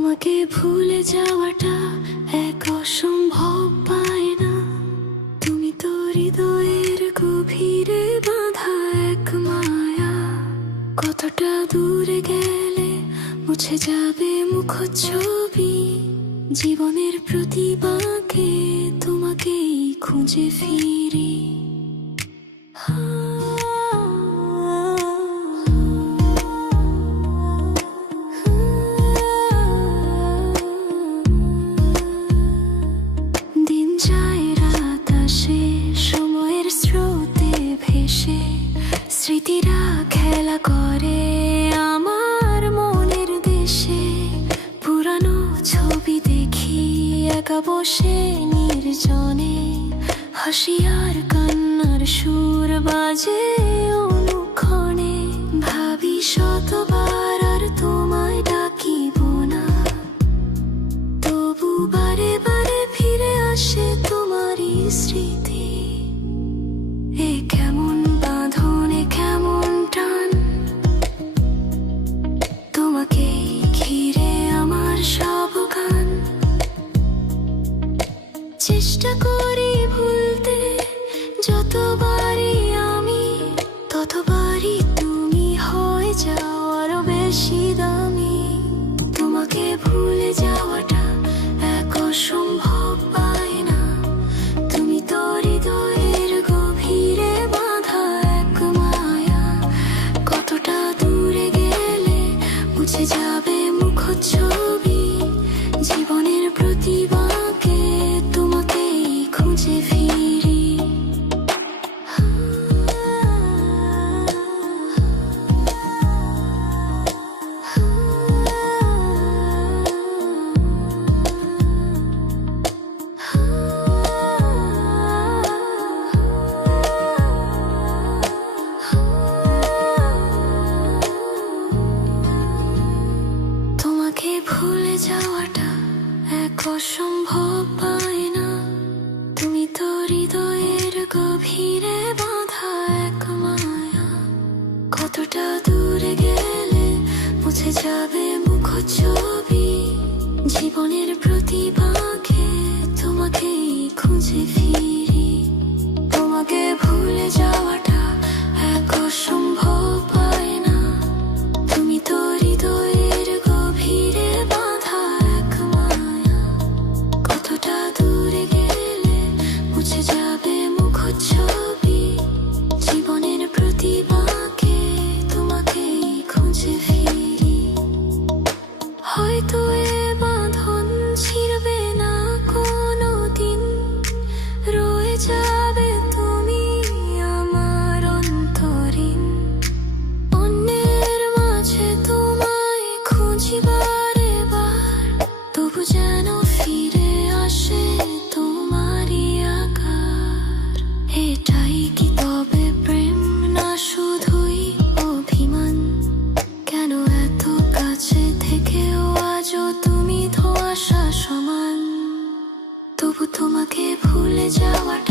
তোমাকে ভুলে যাওয়াটা এক অসম্ভব পায় না তুমি তো হৃদয়ের গভীরে বাঁধা এক মায়া। কতটা দূরে গেলে মুছে যাবে মুখ ছবি জীবনের প্রতিবাকে তোমাকেই খুঁজে ফিরি। হা স্মৃতিরা খেলা করে আমার মনের দেশে। পুরানো ছবি দেখি, একা বসে নির্জনে। হাসি আর কান্নার সুর বাজে অনুক্ষণে। ভাবি শতবার আর তোমায় ডাকিব না। তবু বারে বারে ফিরে আসে তোমারই স্মৃতি। চেষ্টা করি ভুলতে, যতবারই আমি, ততবারই তুমি হয়ে যাও আরও বেশি দামি। তোমাকে ভুলে যাওয়াটা এক অসম্ভব ভুলে যাওয়াটা এক অসম্ভব পায় না তুমি তো হৃদয়ের গভীরে বাঁধা এক মায়া। কতটা দূরে গেলে মুছে যাবে মুখচ্ছবি? জীবনের প্রতিভাকে তোমাকেই খুঁজে ফিরি ছবি জীবনের প্রতিমাকে তোমাকেই খুঁজে হয়তো এ সূর্য তুমি ধোয়াশা সমান তবু তোমাকে ভুলে যাওয়াটা